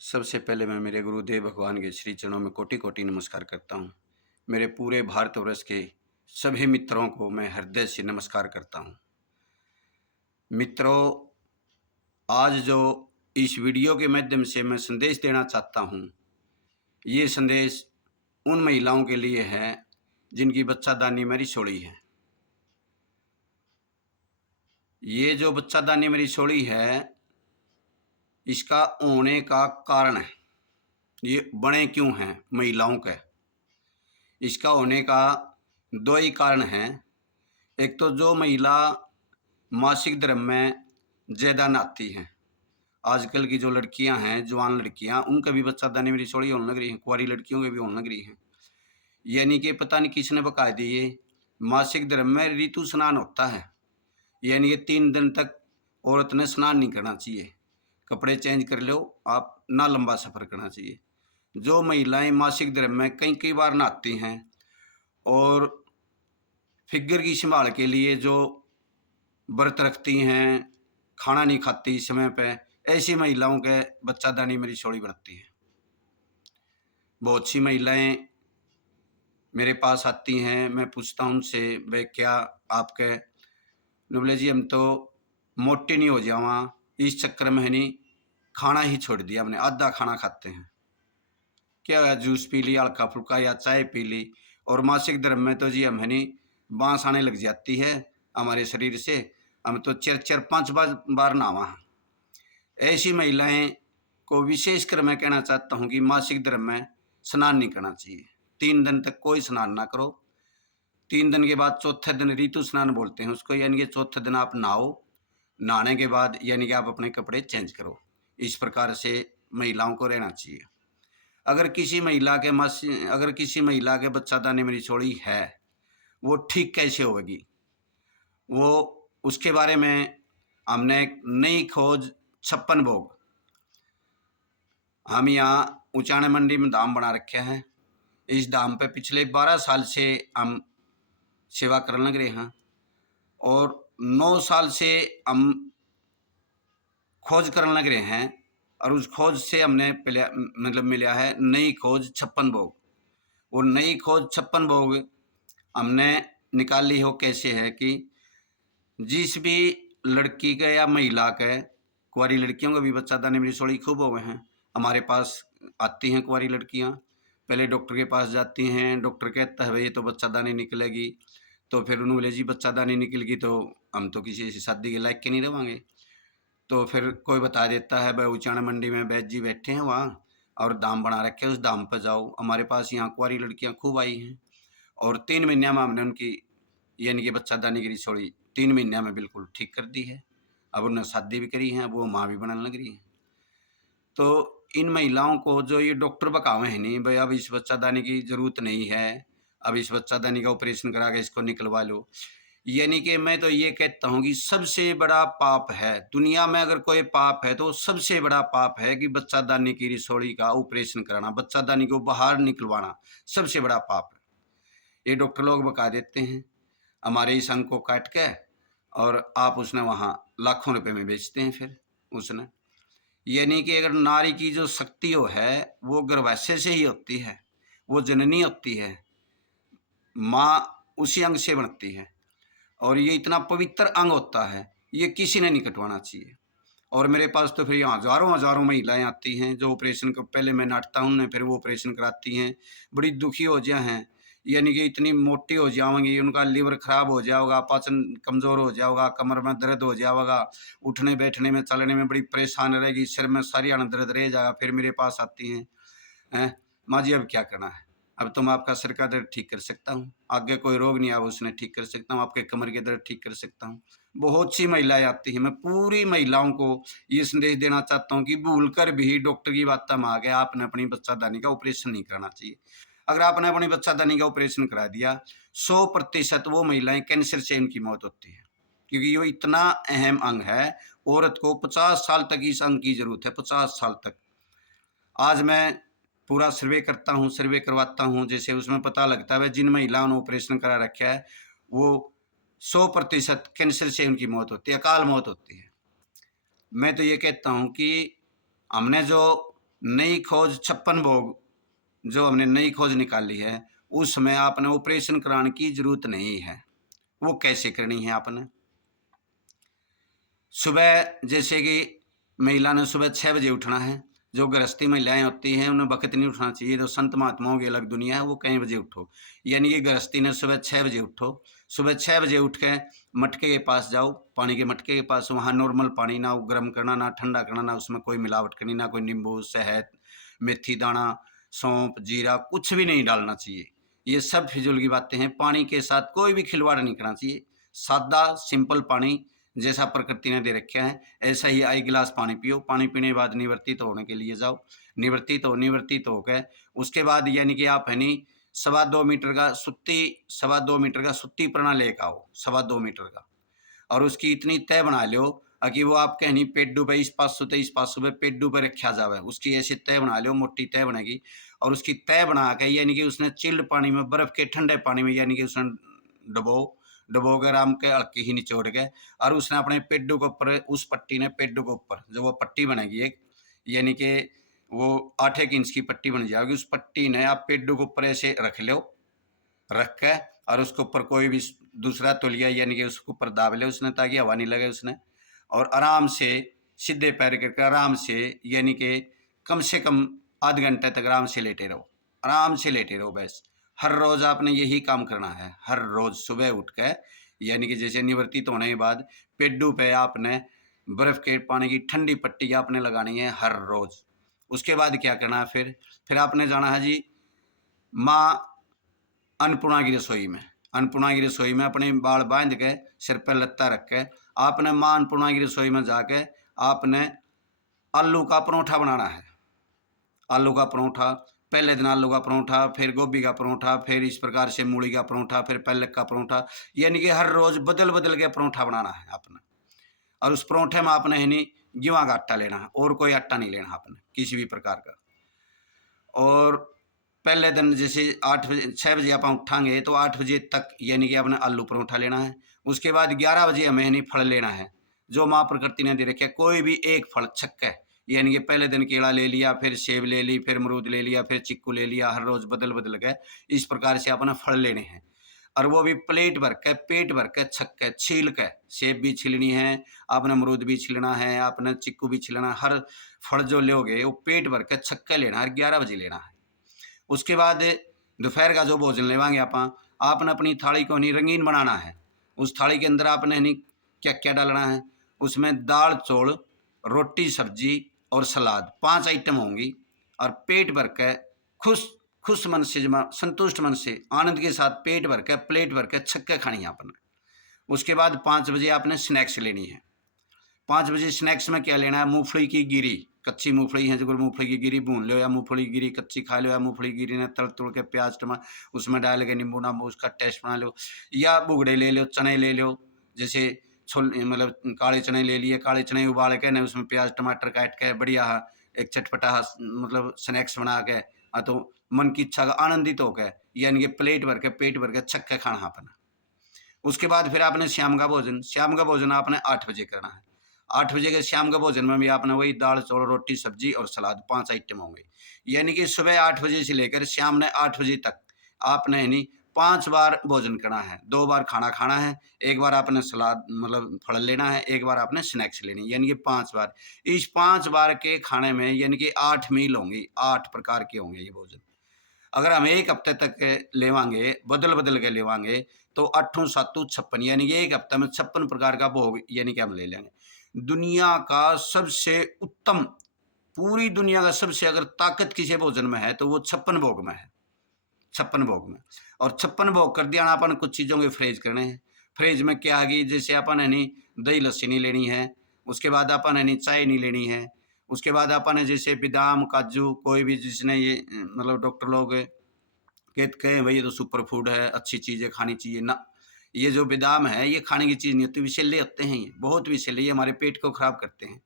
सबसे पहले मैं मेरे गुरुदेव भगवान के श्री चरणों में कोटि कोटि नमस्कार करता हूँ। मेरे पूरे भारतवर्ष के सभी मित्रों को मैं हृदय से नमस्कार करता हूँ। मित्रों, आज जो इस वीडियो के माध्यम से मैं संदेश देना चाहता हूँ, ये संदेश उन महिलाओं के लिए है जिनकी बच्चादानी में रिसोड़ी है। ये जो बच्चादानी में रिसोड़ी है, इसका होने का कारण है, ये बने क्यों हैं महिलाओं के। इसका होने का दो ही कारण हैं। एक तो जो महिला मासिक धर्म में ज़्यादा नहाती हैं, आजकल की जो लड़कियां हैं, जवान लड़कियां, उनका भी बच्चादानी में रिसोड़ी होने लग रही है, कुंवारी लड़कियों के भी होने लग रही हैं। यानी कि पता नहीं किसने बका दी ये मासिक धर्म में ऋतु स्नान होता है, यानी कि 3 दिन तक औरत ने स्नान नहीं करना चाहिए, कपड़े चेंज कर लो आप, ना लंबा सफ़र करना चाहिए। जो महिलाएं मासिक धर्म में कई कई बार नहाती हैं और फिगर की संभाल के लिए जो व्रत रखती हैं, खाना नहीं खाती समय पे, ऐसी महिलाओं के बच्चादानी में रिसोड़ी बनती है। बहुत सी महिलाएं मेरे पास आती हैं, मैं पूछता हूँ उनसे, वे क्या आपके बोले जी हम तो मोटे नहीं हो जावा, इस चक्कर में है नहीं खाना ही छोड़ दिया हमने, आधा खाना खाते हैं। क्या है, जूस पी लिया हल्का फुल्का या चाय पी ली, और मासिक धर्म में तो जी हम है नहीं बांस आने लग जाती है हमारे शरीर से, हम तो 4-4-5 बार नहावा। ऐसी महिलाएं को विशेषकर मैं कहना चाहता हूं कि मासिक धर्म में स्नान नहीं करना चाहिए। 3 दिन तक कोई स्नान ना करो। 3 दिन के बाद चौथे दिन ऋतु स्नान बोलते हैं उसको, यानी कि चौथे दिन आप नहाओ। नहाने के बाद यानी कि आप अपने कपड़े चेंज करो। इस प्रकार से महिलाओं को रहना चाहिए। अगर किसी महिला के बच्चादानी में रिसोड़ी है, वो ठीक कैसे होगी, वो उसके बारे में हमने एक नई खोज 56 भोग हम यहाँ उचाने मंडी में धाम बना रखे हैं। इस धाम पे पिछले 12 साल से हम सेवा करने लग रहे हैं और 9 साल से हम खोज करने लग रहे हैं, और उस खोज से हमने पहले मिला है नई खोज 56 भोग। वो नई खोज 56 भोग हमने निकाली हो कैसे है कि जिस भी लड़की के या महिला के, कुंवारी लड़कियों के भी बच्चादानी में रिसोड़ी खूब हो गए हैं। हमारे पास आती हैं कुंवारी लड़कियां, पहले डॉक्टर के पास जाती हैं, डॉक्टर कहता है भाई ये तो बच्चादानी निकलेगी, तो फिर उन्होंने बोले जी बच्चादानी निकलेगी तो हम तो किसी से शादी के लायक के नहीं रहेंगे। तो फिर कोई बता देता है भाई उचाना मंडी में वैद्य जी बैठे हैं वहाँ और दाम बना रखे हैं, उस दाम पर जाओ। हमारे पास यहाँ कुंवारी लड़कियाँ खूब आई हैं और 3 महीने में हमने उनकी यानी कि बच्चादानी की रिसोड़ी 3 महीने में बिल्कुल ठीक कर दी है। अब उन्होंने शादी भी करी है, अब वो माँ भी बनने लग रही है। तो इन महिलाओं को जो ये डॉक्टर बकावे हैं नहीं भाई अब इस बच्चादानी की जरूरत नहीं है, अब इस बच्चादानी का ऑपरेशन करा के इसको निकलवा लो, यानी कि मैं तो ये कहता हूँ कि सबसे बड़ा पाप है दुनिया में, अगर कोई पाप है तो सबसे बड़ा पाप है कि बच्चादानी की रिसोड़ी का ऑपरेशन कराना, बच्चादानी को बाहर निकलवाना सबसे बड़ा पाप है। ये डॉक्टर लोग बका देते हैं हमारे इस अंग को काट के, और आप उसने वहाँ लाखों रुपए में बेचते हैं फिर उसने। यानी कि अगर नारी की जो शक्ति हो है वो गर्भाशय से ही होती है, वो जननी होती है, माँ उसी अंग से बनती है, और ये इतना पवित्र अंग होता है, ये किसी ने नहीं कटवाना चाहिए। और मेरे पास तो फिर यहाँ हजारों हजारों महिलाएं आती हैं जो ऑपरेशन को पहले मैं नाटता हूँ, फिर वो ऑपरेशन कराती हैं, बड़ी दुखी हो जाए हैं, यानी कि इतनी मोटी हो जाएंगी, उनका लीवर खराब हो जाएगा, पाचन कमज़ोर हो जाएगा, कमर में दर्द हो जाएगा, उठने बैठने में चलने में बड़ी परेशान रहेगी, सिर में सारी दर्द रह जाएगा। फिर मेरे पास आती हैं, माँ जी अब क्या करना है, अब तो मैं आपका सिर का दर्द ठीक कर सकता हूँ, आगे कोई रोग नहीं है उसने ठीक कर सकता हूँ, आपके कमर के दर्द ठीक कर सकता हूँ। बहुत सी महिलाएं आती हैं। मैं पूरी महिलाओं को ये संदेश देना चाहता हूँ कि भूल कर भी डॉक्टर की बात में आ गया, आपने अपनी बच्चादानी का ऑपरेशन नहीं कराना चाहिए। अगर आपने अपनी बच्चादानी का ऑपरेशन करा दिया, 100% वो महिलाएं कैंसर से इनकी मौत होती है, क्योंकि ये इतना अहम अंग है। औरत को 50 साल तक इस अंग की जरूरत है, 50 साल तक। आज मैं पूरा सर्वे करता हूँ, सर्वे करवाता हूँ, जैसे उसमें पता लगता है जिन महिलाओं ने ऑपरेशन करा रखा है वो 100% कैंसर से उनकी मौत होती है, अकाल मौत होती है। मैं तो ये कहता हूँ कि हमने जो नई खोज 56 भोग जो हमने नई खोज निकाली है, उसमें आपने ऑपरेशन कराने की जरूरत नहीं है। वो कैसे करनी है आपने? सुबह जैसे कि महिला ने सुबह 6 बजे उठना है। जो गृहस्थी महिलाएं होती हैं उन्हें वक्त नहीं उठना चाहिए। जो संत महात्माओं की अलग दुनिया है, वो कई बजे उठो। यानी कि गृहस्थी ने सुबह 6 बजे उठो। सुबह 6 बजे उठ के मटके के पास जाओ, पानी के मटके के पास। वहाँ नॉर्मल पानी, ना गर्म करना ना ठंडा करना, ना उसमें कोई मिलावट करनी, ना कोई नींबू, शहद, मेथी दाना, सौंफ, जीरा कुछ भी नहीं डालना चाहिए। ये सब फिजूल की बातें हैं। पानी के साथ कोई भी खिलवाड़ नहीं करना चाहिए। सादा सिंपल पानी जैसा प्रकृति ने दे रखा है, ऐसा ही एक गिलास पानी पियो। पानी पीने के बाद निवर्तित होने के लिए जाओ। निवर्तित होकर उसके बाद यानी कि आप है नी 2.25 मीटर का सुत्ती प्रना लेकर आओ, 2.25 मीटर का। और उसकी इतनी तय बना लो कि वो आप कहीं पेड्डू पे इस पासों पे पेड्डू पे रखा जावे। उसकी ऐसी तय बना लो, मोटी तय बनेगी। और उसकी तय बना के यानी कि उसने चिल्ड पानी में, बर्फ के ठंडे पानी में यानी कि उसने डबो कर आम के हल्की ही निचोड़ के, और उसने अपने पेड्डू के ऊपर, उस पट्टी ने पेड्डू के ऊपर जो वो पट्टी बनेगी एक, यानी कि वो 8 इंच की पट्टी बन जाएगी। उस पट्टी ने आप पेड्डू के ऊपर ऐसे रख लो, रख के और उसके ऊपर कोई भी दूसरा तौलिया यानी कि उसके ऊपर दाब ले उसने, ताकि हवा नहीं लगे उसने। और आराम से सीधे पैर करके आराम से यानी कि कम से कम आध घंटे तक आराम से लेटे रहो, आराम से लेटे रहो बस। हर रोज आपने यही काम करना है। हर रोज सुबह उठ के यानी कि जैसे निवर्तित होने के बाद पेड्डू पे आपने बर्फ के पानी की ठंडी पट्टी आपने लगानी है हर रोज। उसके बाद क्या करना है? फिर आपने जाना है जी माँ अन्नपूर्णा की रसोई में। अन्नपूर्णा की रसोई में अपने बाल बांध के, सिर पर लत्ता रख के, आपने माँ अन्नपूर्णा की रसोई में जाके आपने आलू का परोठा बनाना है। आलू का परोठा, पहले दिन आलू का परोठा, फिर गोभी का परोठा, फिर इस प्रकार से मूली का परोठा, फिर पालक का परोठा, यानी कि हर रोज बदल बदल के परोठा बनाना है आपने। और उस परोठे में आपने यानी गेहूं का आटा लेना है, और कोई आटा नहीं लेना आपने किसी भी प्रकार का। और पहले दिन जैसे 6 बजे आप उठाएंगे तो 8 बजे तक यानी कि आपने आलू परोठा लेना है। उसके बाद 11 बजे हमें यानी फल लेना है जो माँ प्रकृति ने दे रखे। कोई भी एक फल छक्का, यानी कि पहले दिन केला ले लिया, फिर सेब ले ली, फिर अमरूद ले लिया, फिर चिक्कू ले लिया। हर रोज बदल बदल के इस प्रकार से अपने फल लेने हैं। और वो भी प्लेट भर के, पेट भर के, छक्के छील के। सेब भी छीलनी है आपने, अमरूद भी छीलना है आपने, चिक्कू भी छीलना है। हर फल जो लोगे वो पेट भर के छक्के लेना है, 11 बजे लेना है। उसके बाद दोपहर का जो भोजन लेवांगे आपने अपनी थाली को नहीं रंगीन बनाना है। उस थाली के अंदर आपने नहीं क्या क्या डालना है? उसमें दाल चौल, रोटी सब्जी और सलाद, 5 आइटम होंगी। और पेट भर के खुश खुश मन से, जमा संतुष्ट मन से, आनंद के साथ पेट भर के, प्लेट भर के छक्के खानी है आपने। उसके बाद 5 बजे आपने स्नैक्स लेनी है। 5 बजे स्नैक्स में क्या लेना है? मूंगफली की गिरी, कच्ची मूंगफली है जो मूंगफली की गिरी भून लो, या मूंगफली की गिरी कच्ची खा लो, या मूंगफली की गिरी ने तल तुड़ के प्याज टमाटर उसमें डाल के नींबू नांबू उसका टेस्ट बना लो। या बुगड़े ले लो, चने ले लो, जैसे छोल मतलब काले चने ले लिए, काले चने उबाल के ना उसमें प्याज टमाटर काट के बढ़िया एक चटपटा मतलब स्नैक्स बना के, तो मन की इच्छा का आनंदित होकर यानी कि प्लेट भर के, पेट भर के छक्के खाना अपना। उसके बाद फिर आपने शाम का भोजन आपने 8 बजे करना है। 8 बजे के शाम का भोजन में भी आपने वही दाल चौल रोटी सब्जी और सलाद, 5 आइटम होंगे। यानी कि सुबह 8 बजे से लेकर शाम ने 8 बजे तक आपने यानी 5 बार भोजन करना है। 2 बार खाना खाना है, 1 बार आपने सलाद मतलब फल लेना है, 1 बार आपने स्नैक्स लेनी, यानी कि 5 बार। इस 5 बार के खाने में यानी कि 8 मील होंगी, 8 प्रकार के होंगे ये भोजन। अगर हम 1 हफ्ते तक लेवांगे, बदल बदल के लेवांगे, तो 8 7 56 यानी कि 1 हफ्ते में 56 प्रकार का भोग यानी कि हम ले लेंगे। दुनिया का सबसे उत्तम, पूरी दुनिया का सबसे अगर ताकत किसी भोजन में है तो वो 56 भोग में है। 56 भोग में। और 56 भोग कर दिया ना, अपन कुछ चीज़ों के फ्रेज करने हैं। फ्रेज में क्या आ गई? जैसे अपन है नहीं दही लस्सी नहीं लेनी है। उसके बाद अपन है नहीं चाय नहीं लेनी है। उसके बाद अपन है जैसे बादाम काजू, कोई भी जिसने ये मतलब डॉक्टर लोग कहते हैं भाई ये तो सुपर फूड है, अच्छी चीज़ें खानी चाहिए ना। ये जो बादाम है ये खाने की चीज़ नहीं होती, विषैले होते हैं, ये बहुत विषैले, ये हमारे पेट को खराब करते हैं।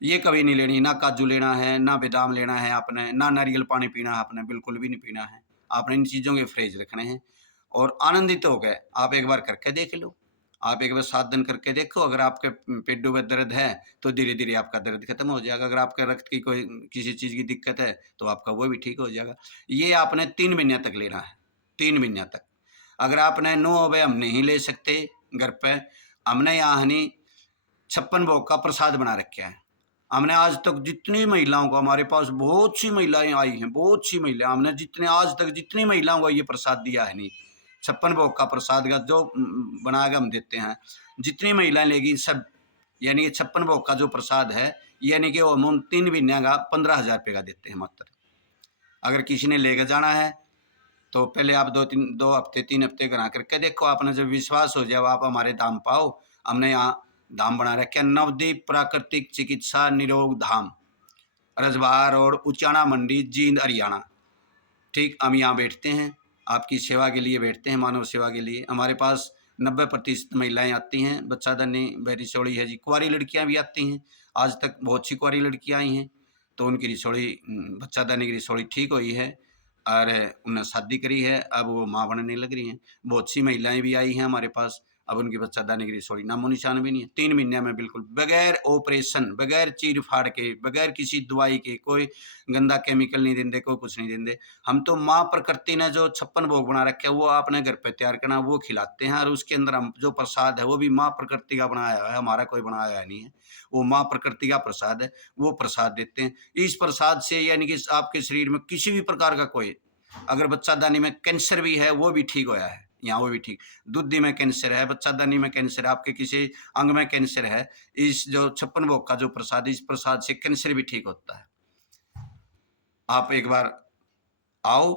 ये कभी नहीं लेनी, ना काजू लेना है, ना बादाम लेना है आपने, ना नारियल पानी पीना है आपने, बिल्कुल भी नहीं पीना है। आपने इन चीज़ों के फ्रेज रखने हैं। और आनंदित हो गए आप एक बार करके देख लो। आप एक बार 7 दिन करके देखो, अगर आपके पेटों में दर्द है तो धीरे धीरे आपका दर्द खत्म हो जाएगा। अगर आपके रक्त की कोई किसी चीज़ की दिक्कत है तो आपका वो भी ठीक हो जाएगा। ये आपने 3 महीने तक लेना है, 3 महीने तक। अगर आपने नो अवे हम नहीं ले सकते घर पे, हमने यहाँ हनी 56 भोग का प्रसाद बना रखा है। हमने आज तक जितनी महिलाओं को, हमारे पास बहुत सी महिलाएं आई हैं, बहुत सी महिला, हमने जितने आज तक जितनी महिलाओं को ये प्रसाद दिया है नहीं, 56 भोग का प्रसाद का जो बना के हम देते हैं, जितनी महिलाएं लेगी सब, यानी कि 56 भोग का जो प्रसाद है, यानी कि वो हम 3 महीने का 15,000 रुपये का देते हैं मात्र। अगर किसी ने लेकर जाना है तो पहले आप 2 हफ्ते 3 हफ्ते करा करके देखो, आपने जब विश्वास हो जाए आप हमारे धाम पाओ। हमने यहाँ धाम बना रखे नवदीप प्राकृतिक चिकित्सा निरोग धाम, रजवाहा रोड, उचाना मंडी, जींद, हरियाणा। ठीक, हम यहाँ बैठते हैं, आपकी सेवा के लिए बैठते हैं, मानव सेवा के लिए। हमारे पास 90% महिलाएं आती हैं, बच्चादानी, बहरी सोड़ी है जी, कुंवारी लड़कियां भी आती हैं। आज तक बहुत सी कुंवारी लड़कियां आई हैं, तो उनकी रिसोड़ी, बच्चादानी की रिसोड़ी ठीक हुई है और उन्हें शादी करी है, अब वो माँ बनने लग रही हैं। बहुत सी महिलाएं भी आई हैं हमारे पास, अब उनकी बच्चादानी की रिसोड़ी नामो निशान भी नहीं है। 3 महीने में बिल्कुल बगैर ऑपरेशन, बगैर चीर फाड़ के, बगैर किसी दवाई के, कोई गंदा केमिकल नहीं देंगे, कोई कुछ नहीं देंगे। हम तो माँ प्रकृति ने जो 56 भोग बना रखे है वो आपने घर पे तैयार करना, वो खिलाते हैं, और उसके अंदर हम जो प्रसाद है वो भी माँ प्रकृति का बनाया है, हमारा कोई बनाया नहीं है, वो माँ प्रकृति का प्रसाद है, वो प्रसाद देते हैं। इस प्रसाद से यानी कि आपके शरीर में किसी भी प्रकार का कोई, अगर बच्चादानी में कैंसर भी है वो भी ठीक होया है, यहाँ वो भी ठीक, दूधी में कैंसर है, बच्चादानी में कैंसर है, आपके किसी अंग में कैंसर है, इस जो 56 भोग का जो प्रसाद, इस प्रसाद से कैंसर भी ठीक होता है। आप एक बार आओ,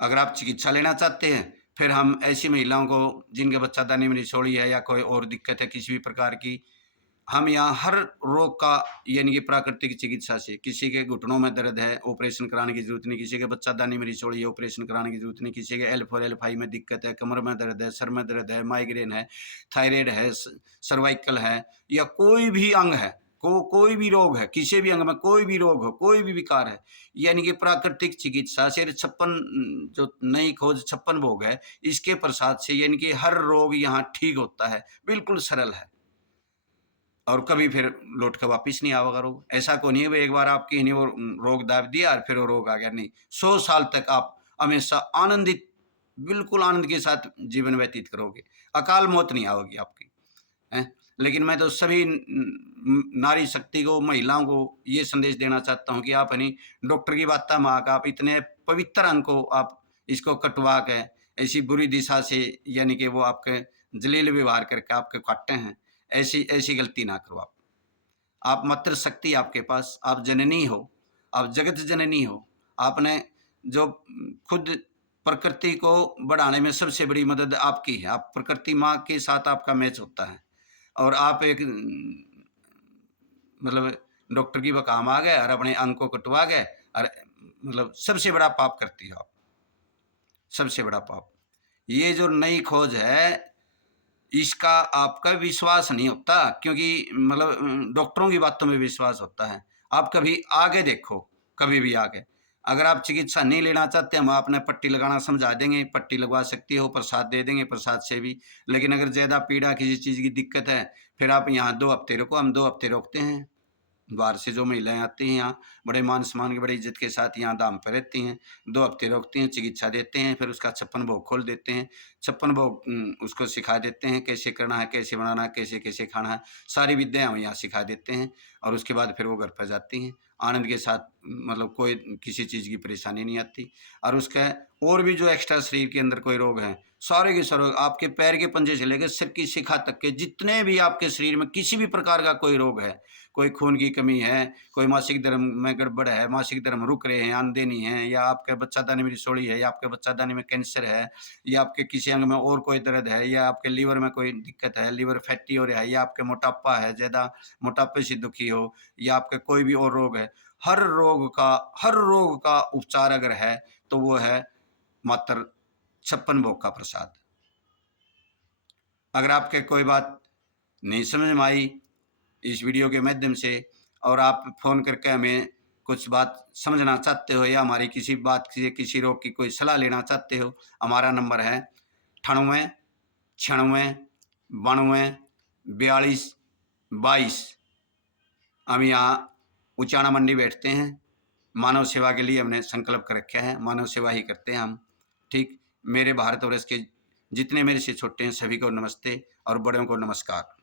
अगर आप चिकित्सा लेना चाहते हैं, फिर हम ऐसी महिलाओं को जिनके बच्चादानी में रिसोड़ी है या कोई और दिक्कत है किसी भी प्रकार की, हम यहाँ हर रोग का यानी कि प्राकृतिक चिकित्सा से, किसी के घुटनों में दर्द है ऑपरेशन कराने की जरूरत नहीं, किसी के बच्चादानी में रिसोड़ी है ऑपरेशन कराने की जरूरत नहीं, किसी के L4 L5 में दिक्कत है, कमर में दर्द है, सर में दर्द है, माइग्रेन है, थायराइड है, सर्वाइकल है, या कोई भी अंग है, कोई भी रोग है, किसी भी अंग में कोई भी रोग हो, कोई भी विकार है, यानी कि प्राकृतिक चिकित्सा से 56 जो नई खोज 56 भोग है, इसके प्रसाद से यानी कि हर रोग यहाँ ठीक होता है, बिल्कुल सरल है, और कभी फिर लौट के वापिस नहीं आवेगा रोग। ऐसा को नहीं है भाई एक बार आपकी नहीं वो रोग दाब दिया और फिर वो रोग आ गया, नहीं, 100 साल तक आप हमेशा आनंदित, बिल्कुल आनंद के साथ जीवन व्यतीत करोगे, अकाल मौत नहीं आओगी आपकी है। लेकिन मैं तो सभी नारी शक्ति को, महिलाओं को ये संदेश देना चाहता हूँ कि आप यानी डॉक्टर की बात माँ का, आप इतने पवित्र अंग को आप इसको कटवा के ऐसी बुरी दिशा से, यानी कि वो आपके जलील व्यवहार करके आपके काटते हैं, ऐसी ऐसी गलती ना करो आप मातृ शक्ति आपके पास, आप जननी हो, आप जगत जननी हो, आपने जो खुद प्रकृति को बढ़ाने में सबसे बड़ी मदद आपकी है, आप प्रकृति माँ के साथ आपका मैच होता है, और आप एक मतलब डॉक्टर की बकाम आ गए और अपने अंग को कटवा गए, और मतलब सबसे बड़ा पाप करती हो आप, सबसे बड़ा पाप। ये जो नई खोज है इसका आपका विश्वास नहीं होता, क्योंकि मतलब डॉक्टरों की बातों में विश्वास होता है। आप कभी आगे देखो, कभी भी आगे, अगर आप चिकित्सा नहीं लेना चाहते हम आपने पट्टी लगाना समझा देंगे, पट्टी लगवा सकती हो, प्रसाद दे देंगे, प्रसाद से भी। लेकिन अगर ज़्यादा पीड़ा, किसी चीज़ की दिक्कत है, फिर आप यहाँ 2 हफ्ते रुको, हम 2 हफ्ते रोकते हैं। बाहर से जो महिलाएं आती हैं यहाँ, बड़े मान सम्मान के, बड़ी इज्जत के साथ यहाँ दाम पर रहती हैं, 2 हफ्ते रोकती हैं, चिकित्सा देते हैं, फिर उसका 56 भोग खोल देते हैं, 56 भोग उसको सिखा देते हैं कैसे करना है, कैसे बनाना है, कैसे कैसे खाना है, सारी विद्याएं हम यहाँ सिखा देते हैं, और उसके बाद फिर वो घर पर जाती हैं आनंद के साथ, मतलब कोई किसी चीज़ की परेशानी नहीं आती। और उसका और भी जो एक्स्ट्रा शरीर के अंदर कोई रोग हैं, सारे के सारे, आपके पैर के पंजे से लेकर सिर की शिखा तक के जितने भी आपके शरीर में किसी भी प्रकार का कोई रोग है, कोई खून की कमी है, कोई मासिक धर्म में गड़बड़ है, मासिक धर्म रुक रहे हैं, आंधे नहीं हैं, या आपके बच्चादानी में रिसोड़ी है, या आपके बच्चादानी में कैंसर है, या आपके किसी अंग में और कोई दर्द है, या आपके लीवर में कोई दिक्कत है, लीवर फैटी हो रहा है, या आपके मोटापा है, ज़्यादा मोटापे से दुखी हो, या आपके कोई भी और रोग है, हर रोग का उपचार अगर है तो वो है मात्र 56 भोग का प्रसाद। अगर आपके कोई बात नहीं समझ में आई इस वीडियो के माध्यम से, और आप फ़ोन करके हमें कुछ बात समझना चाहते हो, या हमारी किसी बात की, किसी रोग की कोई सलाह लेना चाहते हो, हमारा नंबर है 98 96 92 42 22। हम यहाँ उचाना मंडी बैठते हैं। मानव सेवा के लिए हमने संकल्प कर रखा है, मानव सेवा ही करते हैं हम। ठीक, मेरे भारतवर्ष के जितने मेरे से छोटे हैं सभी को नमस्ते और बड़ों को नमस्कार।